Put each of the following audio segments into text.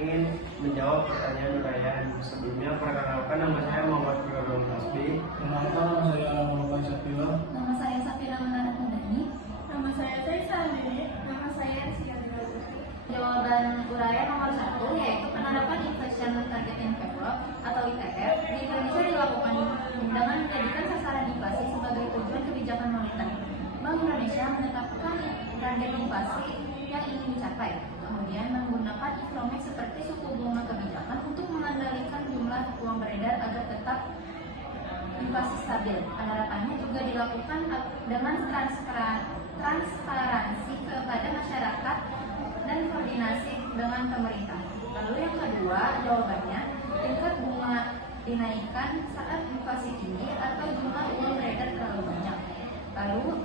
ingin menjawab pertanyaan Ryan. Sebelumnya, perkenalkan, nama saya Muhammad Firdaus Tasbih. Perkenalkan, nama saya Muhammad Syafila. Nama saya Safira Manara Kundani. Nama saya Taisa Andini. Nama saya Sia Putri. Jawaban uraian nomor 1 yaitu penerapan Inflation Targeting Framework atau ITF di Indonesia dilakukan dengan menjadikan sasaran inflasi sebagai tujuan kebijakan moneter. Bank Indonesia menetapkan target inflasi yang ingin dicapai, kemudian menggunakan instrumen seperti suku bunga kebijakan untuk mengendalikan jumlah uang beredar agar tetap inflasi stabil. Penerapannya juga dilakukan dengan transparansi kepada masyarakat dan koordinasi dengan pemerintah. Lalu yang kedua, jawabannya, tingkat bunga dinaikkan saat inflasi tinggi atau jumlah uang beredar terlalu banyak. Lalu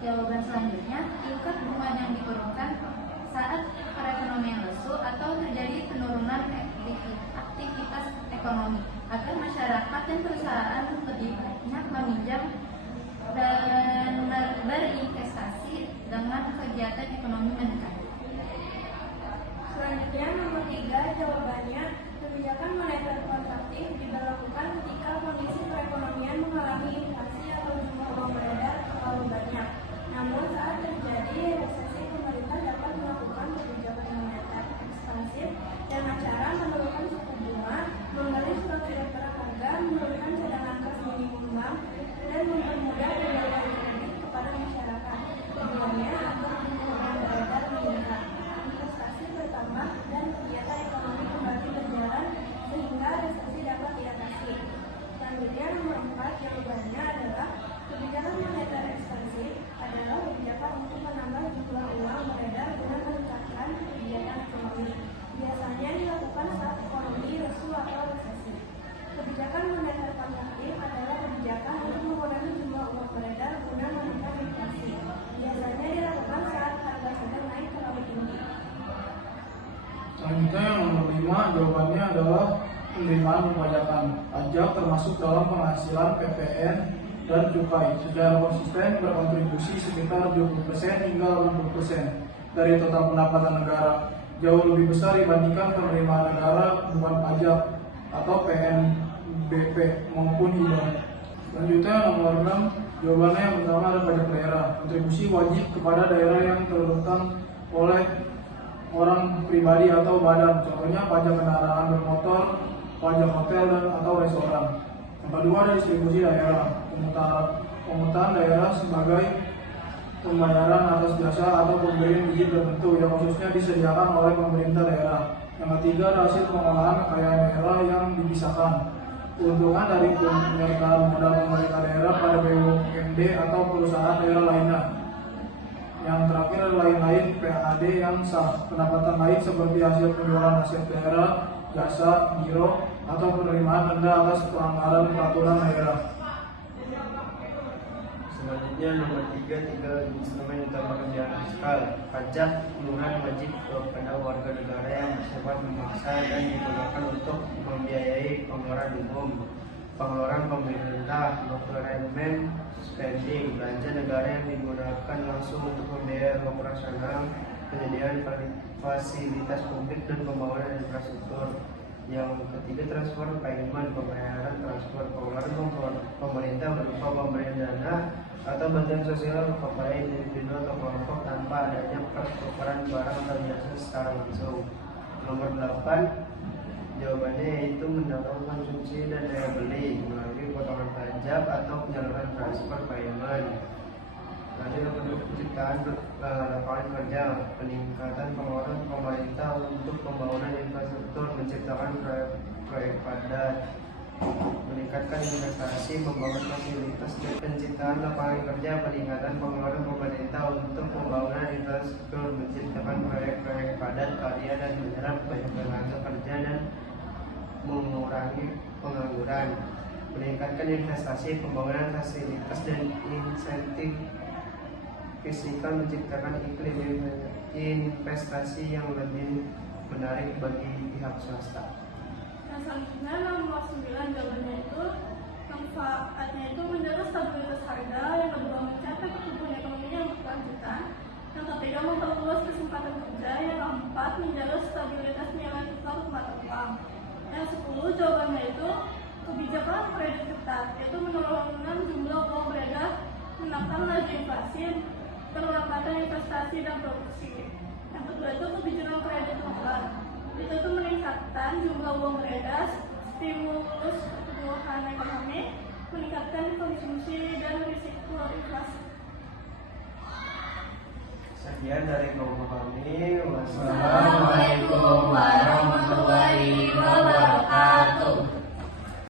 jawaban selanjutnya, tingkat bunga yang diturunkan saat perekonomian lesu atau terjadi penurunan aktivitas ekonomi agar masyarakat dan perusahaan lebih banyak meminjam dan berinvestasi dengan kegiatan ekonomi meningkat. Selanjutnya nomor 3, jawabannya kebijakan moneter kontraktif diberlakukan ketika kondisi perekonomian mengalami inflasi atau jumlah uang beredar terlalu banyak. Namun saat terjadi resesi, pemerintah dapat melakukan kebijakan moneter ekspansif dengan cara menurunkan suku bunga, menggali surat-surat harga, menurunkan cadangan kas minimum bank, dan mempermudah pembayaran kredit kepada masyarakat. Tujuannya agar jumlah uang beredar meningkat, investasi bertambah, dan kegiatan ekonomi kembali berjalan sehingga resesi dapat diatasi. Selanjutnya nomor 4, jawabannya adalah kebijakan moneter ekspansif adalah kebijakan untuk menambah jumlah uang beredar guna meningkatkan kegiatan ekonomi. Biasanya dilakukan saat ekonomi lesu atau resesi. Kebijakan moneter kontraktif adalah kebijakan untuk mengurangi jumlah uang beredar guna menekan inflasi. Biasanya dilakukan saat harga sedang naik terlalu tinggi. Selanjutnya yang nomor 5, jawabannya adalah penerimaan perpajakan. Pajak termasuk dalam penghasilan PPN dan cukai secara konsisten berkontribusi sekitar 70% hingga 80% dari total pendapatan negara. Jauh lebih besar dibandingkan penerimaan negara bukan pajak atau PNBP maupun hibah. Selanjutnya nomor 6, jawabannya yang pertama adalah pajak daerah. Kontribusi wajib kepada daerah yang terutang oleh orang pribadi atau badan. Contohnya pajak kendaraan bermotor, pajak hotel dan atau restoran. Yang kedua ada distribusi daerah. Pemungutan daerah sebagai pembayaran atas jasa atau pemberian izin tertentu yang khususnya disediakan oleh pemerintah daerah. Yang ketiga ada hasil pengolahan kekayaan daerah yang dipisahkan. Keuntungan dari penyertaan modal pemerintah daerah pada BUMD atau perusahaan daerah lainnya. Yang terakhir adalah lain-lain PAD yang sah. Pendapatan lain seperti hasil penjualan aset daerah, jasa, giro, atau penerimaan denda atas pelanggaran peraturan daerah. Selanjutnya nomor 3 instrumen utama kerjaan fiskal. Pajak iuran wajib kepada warga negara yang bersifat memaksa dan digunakan untuk membiayai pengeluaran umum, pengeluaran pemerintah, government spending, belanja negara yang digunakan langsung untuk membiayai operasional, penyediaan fasilitas publik dan pembangunan infrastruktur. Yang ketiga transfer payment, pembayaran transfer pengeluaran pemerintah berupa pemberian dana atau bantuan sosial kepada individu atau kelompok tanpa adanya pertukaran barang atau jasa secara langsung. Nomor 8, jawabannya yaitu mendorong konsumsi dan daya beli melalui potongan pajak atau penyaluran transfer payment. Lanjut nomor 2, penciptaan lapangan kerja, peningkatan pengeluaran pemerintah untuk pembangunan infrastruktur, menciptakan proyek padat, meningkatkan investasi, membangun fasilitas, dan penciptaan lapangan kerja, peningkatan pengeluaran pemerintah untuk pembangunan infrastruktur, menciptakan proyek-proyek padat karya dan menyerap banyak tenaga kerja dan mengurangi pengangguran, meningkatkan investasi, pembangunan fasilitas dan insentif fiskal, menciptakan iklim investasi yang lebih menarik bagi pihak swasta. Nah, selanjutnya nomor 9, jawabannya itu manfaatnya itu menjaga stabilitas harga, yang kedua mencapai pertumbuhan ekonomi yang berkelanjutan, yang ketiga memperluas kesempatan kerja, yang keempat menjaga stabilitas nilai pertama itu kebijakan kredit ketat, yaitu menurunkan jumlah uang beredar, menekan laju inflasi, perlambatan investasi dan produksi. Yang kedua itu kebijakan kredit lembat, itu meningkatkan jumlah uang beredar, stimulus pertumbuhan ekonomi, meningkatkan konsumsi dan risiko inflasi. Sekian dari kelompok kami. Assalamualaikum warahmatullahi wabarakatuh.